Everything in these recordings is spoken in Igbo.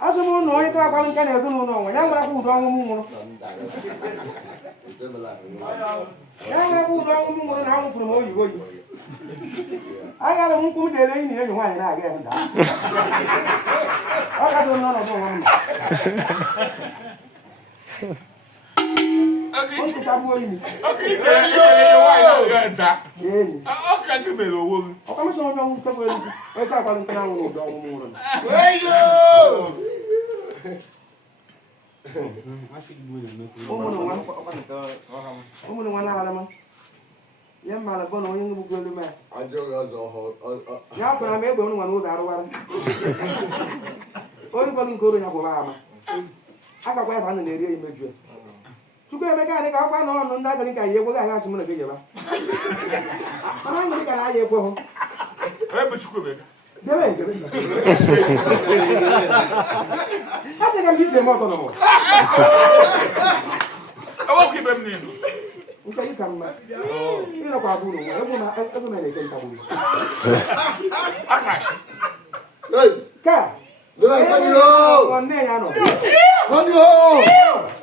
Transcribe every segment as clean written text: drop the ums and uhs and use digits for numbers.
Assume no, you talk about can do no. When I put on moon. I put on moon and how from all you go. I got a moon put the rain in one again. I don't know. Okay, to go mechanic, I'll find on that. I will have some of the giver. I'm going to get a go. I think I'm using more than more. I won't keep him in. Okay, you come back. You know, every man can come. Car. One day, I know.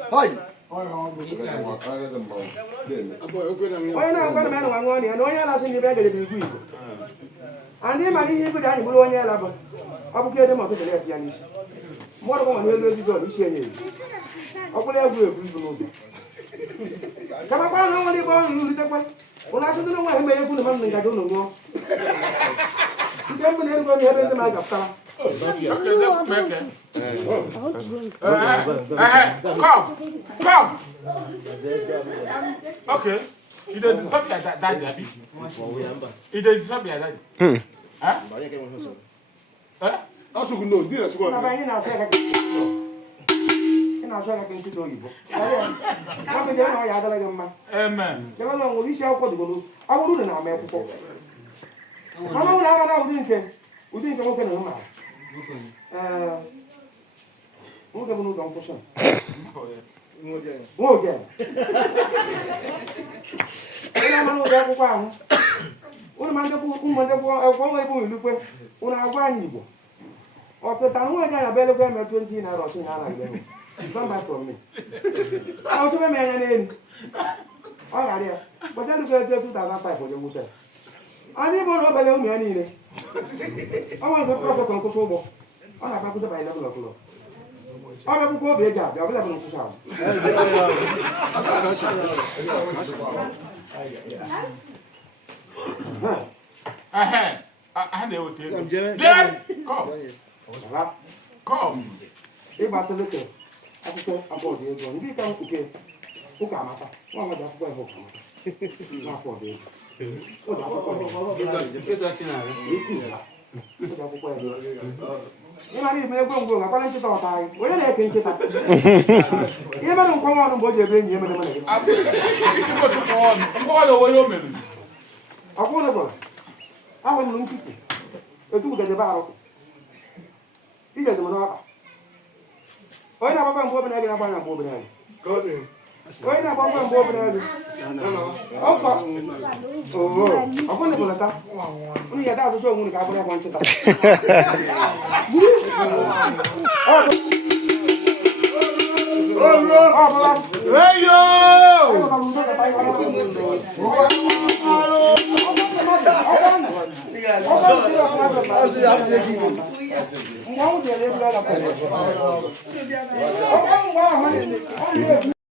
Hi. Why not? I'm going to know you're in the bed of the degree. And then my people are blowing your lab. I'll get them up to the left. More than one will go to share. I will have you. Come upon only one you little one. Well, I don't know why I may put the money. I don't know. You can't never go to heaven to my doctor. Come. Okay. You don't stop like that, Daddy. You don't stop like that. Huh? Huh? Also, good no, dear. I'm going to do you. I'm going to do amen. Never know we shall put the balloon. I will do it now, man. I know how I didn't. We didn't open a room. We'll have no long question. More again. I don't know that one. One man, one way look when I want you. Or the town again, a better game at 20 hours in Ireland. Come back from me. I'll do a man in. All right, yeah. But I look at 2005 for the motor. I never know about me any. I want to focus on football. I have to buy level of law. I have to go be a job. I will have to shout. I had come. If I look at I think about the one. You can't okay. Who come up? One of the boy not for the. You might even go according to our time. Where they can get up. You never come on and watch your brain. You never know. I'm all over your men. I want to go. I want to look at you. Do the battle. You get them up. Why not go and go and go and go in. Why not go and go and I'm going to go to that. Only a thousand so many I want to